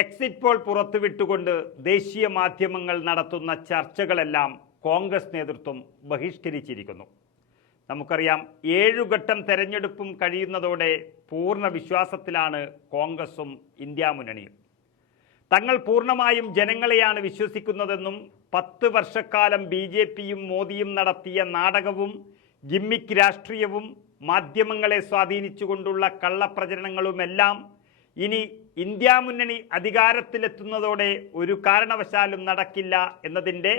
Exit poll പുറത്തുവിട്ടുകൊണ്ട് ദേശീയ മാധ്യമങ്ങൾ നടത്തുന്ന ചർച്ചകളെല്ലാം കോൺഗ്രസ് നേതൃത്വം ബഹിഷ്കരിച്ചിരിക്കുന്നു. നമുക്കറിയാം ഏഴുഘട്ടം തെരഞ്ഞെടുപ്പും കഴിയുന്നതോടെ പൂർണ വിശ്വാസത്തിലാണ് കോൺഗ്രസും ഇന്ത്യ മുന്നണിയും. തങ്ങൾ പൂർണമായും ജനങ്ങളെയാണ് വിശ്വസിക്കുന്നതെന്നും പത്ത് വർഷക്കാലം ബി ജെ പിയും മോദിയും നടത്തിയ നാടകവും ഗിമ്മിക്ക് രാഷ്ട്രീയവും മാധ്യമങ്ങളെ സ്വാധീനിച്ചുകൊണ്ടുള്ള കള്ളപ്രചരണങ്ങളുമെല്ലാം ഇനി ഇന്ത്യ മുന്നണി അധികാരത്തിലെത്തുന്നതോടെ ഒരു കാരണവശാലും നടക്കില്ല എന്നതിന്റെ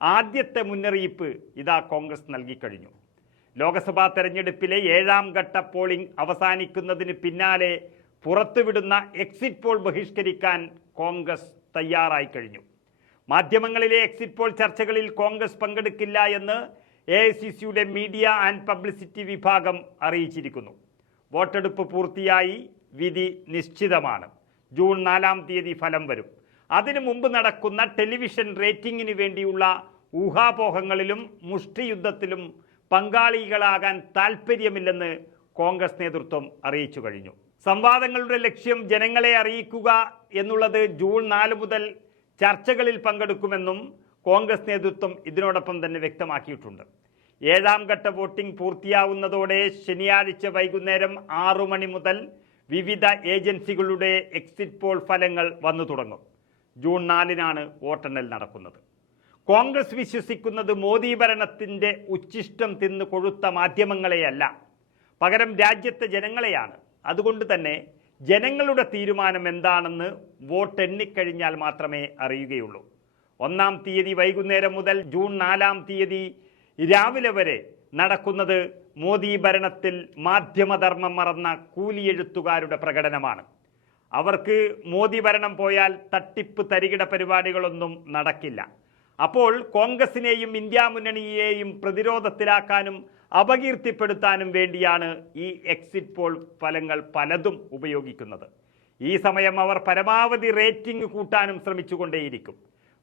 ആദ്യത്തെ മുന്നറിയിപ്പ് ഇതാ കോൺഗ്രസ് നൽകിക്കഴിഞ്ഞു. ലോക്സഭാ തെരഞ്ഞെടുപ്പിലെ ഏഴാം ഘട്ട പോളിംഗ് അവസാനിക്കുന്നതിന് പിന്നാലെ പുറത്തുവിടുന്ന എക്സിറ്റ് പോൾ ബഹിഷ്കരിക്കാൻ കോൺഗ്രസ് തയ്യാറായി കഴിഞ്ഞു മാധ്യമങ്ങളിലെ എക്സിറ്റ് പോൾ ചർച്ചകളിൽ കോൺഗ്രസ് പങ്കെടുക്കില്ല എന്ന് എ ഐ സി സിയുടെ മീഡിയ ആൻഡ് പബ്ലിസിറ്റി വിഭാഗം അറിയിച്ചിരിക്കുന്നു. വോട്ടെടുപ്പ് പൂർത്തിയായി. വിധി നിശ്ചിതമാണ്. ജൂൺ നാലാം തീയതി ഫലം വരും. അതിനു മുമ്പ് നടക്കുന്ന ടെലിവിഷൻ റേറ്റിംഗിന് വേണ്ടിയുള്ള ഊഹാപോഹങ്ങളിലും മുഷ്ടിയുദ്ധത്തിലും പങ്കാളികളാകാൻ താൽപ്പര്യമില്ലെന്ന് കോൺഗ്രസ് നേതൃത്വം അറിയിച്ചു കഴിഞ്ഞു. സംവാദങ്ങളുടെ ലക്ഷ്യം ജനങ്ങളെ അറിയിക്കുക എന്നുള്ളത് ജൂൺ നാല് മുതൽ ചർച്ചകളിൽ പങ്കെടുക്കുമെന്നും കോൺഗ്രസ് നേതൃത്വം ഇതിനോടൊപ്പം തന്നെ വ്യക്തമാക്കിയിട്ടുണ്ട്. ഏഴാം ഘട്ട വോട്ടിംഗ് പൂർത്തിയാവുന്നതോടെ ശനിയാഴ്ച വൈകുന്നേരം ആറു മണി മുതൽ വിവിധ ഏജൻസികളുടെ എക്സിറ്റ് പോൾ ഫലങ്ങൾ വന്നു തുടങ്ങും. ജൂൺ നാലിനാണ് വോട്ടെണ്ണൽ നടക്കുന്നത്. കോൺഗ്രസ് വിശ്വസിക്കുന്നത് മോദി ഭരണത്തിന്റെ ഉച്ഛിഷ്ടം തിന്ന് കൊഴുത്ത മാധ്യമങ്ങളെയല്ല. പകരം രാജ്യത്തെ ജനങ്ങളെയാണ്. അതുകൊണ്ട് തന്നെ ജനങ്ങളുടെ തീരുമാനം എന്താണെന്ന് വോട്ട് എണ്ണിക്കഴിഞ്ഞാൽ മാത്രമേ അറിയുകയുള്ളൂ. ഒന്നാം തീയതി വൈകുന്നേരം മുതൽ ജൂൺ നാലാം തീയതി രാവിലെ വരെ നടക്കുന്നത് മോദി ഭരണത്തിൽ മാധ്യമധർമ്മം മറന്ന കൂലിയെഴുത്തുകാരുടെ പ്രകടനമാണ്. അവർക്ക് മോദി ഭരണം പോയാൽ തട്ടിപ്പ് തരികിട പരിപാടികളൊന്നും നടക്കില്ല. അപ്പോൾ കോൺഗ്രസിനെയും ഇന്ത്യ മുന്നണിയെയും പ്രതിരോധത്തിലാക്കാനും അപകീർത്തിപ്പെടുത്താനും വേണ്ടിയാണ് ഈ എക്സിറ്റ് പോൾ ഫലങ്ങൾ പലതും ഉപയോഗിക്കുന്നത്. ഈ സമയം അവർ പരമാവധി റേറ്റിംഗ് കൂട്ടാനും ശ്രമിച്ചുകൊണ്ടേയിരിക്കും.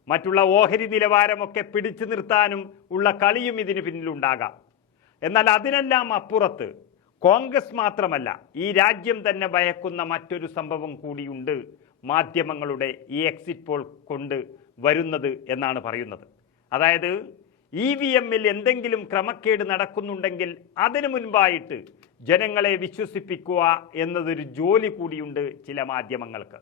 മറ്റുള്ള ഓഹരി നിലവാരമൊക്കെ പിടിച്ചു നിർത്താനും ഉള്ള കളിയും ഇതിന് പിന്നിലുണ്ടാകാം. എന്നാൽ അതിനെല്ലാം അപ്പുറത്ത് കോൺഗ്രസ് മാത്രമല്ല ഈ രാജ്യം തന്നെ ഭയക്കുന്ന മറ്റൊരു സംഭവം കൂടിയുണ്ട് മാധ്യമങ്ങളുടെ ഈ എക്സിറ്റ് പോൾ കൊണ്ട് വരുന്നത് എന്നാണ് പറയുന്നത്. അതായത് ഇ വി എമ്മിൽ എന്തെങ്കിലും ക്രമക്കേട് നടക്കുന്നുണ്ടെങ്കിൽ അതിനു മുൻപായിട്ട് ജനങ്ങളെ വിശ്വസിപ്പിക്കുക എന്നതൊരു ജോലി കൂടിയുണ്ട് ചില മാധ്യമങ്ങൾക്ക്.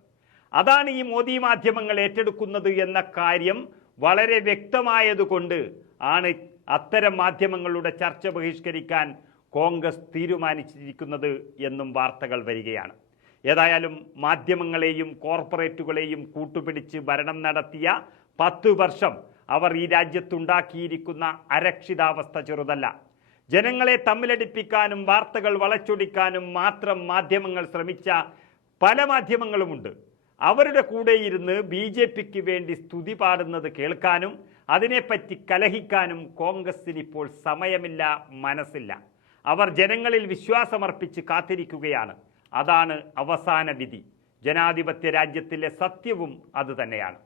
അതാണ് ഈ മോദി മാധ്യമങ്ങൾ ഏറ്റെടുക്കുന്നത് എന്ന കാര്യം വളരെ വ്യക്തമായതുകൊണ്ട് ആണ് അത്തരം മാധ്യമങ്ങളുടെ ചർച്ച ബഹിഷ്കരിക്കാൻ കോൺഗ്രസ് തീരുമാനിച്ചിരിക്കുന്നത് എന്നും വാർത്തകൾ വരികയാണ്. ഏതായാലും മാധ്യമങ്ങളെയും കോർപ്പറേറ്റുകളെയും കൂട്ടുപിടിച്ച് ഭരണം നടത്തിയ പത്ത് വർഷം അവർ ഈ രാജ്യത്തുണ്ടാക്കിയിരിക്കുന്ന അരക്ഷിതാവസ്ഥ ചെറുതല്ല. ജനങ്ങളെ തമ്മിലടിപ്പിക്കാനും വാർത്തകൾ വളച്ചൊടിക്കാനും മാത്രം മാധ്യമങ്ങൾ ശ്രമിച്ച പല മാധ്യമങ്ങളുമുണ്ട്. അവരുടെ കൂടെ ഇരുന്ന് ബി ജെ പിക്ക് വേണ്ടി സ്തുതി പാടുന്നത് കേൾക്കാനും അതിനെപ്പറ്റി കലഹിക്കാനും കോൺഗ്രസിന് ഇപ്പോൾ സമയമില്ല മനസ്സില്ല. അവർ ജനങ്ങളിൽ വിശ്വാസമർപ്പിച്ച് കാത്തിരിക്കുകയാണ്. അതാണ് അവസാന വിധി. ജനാധിപത്യ രാജ്യത്തിലെ സത്യവും അതുതന്നെയാണ്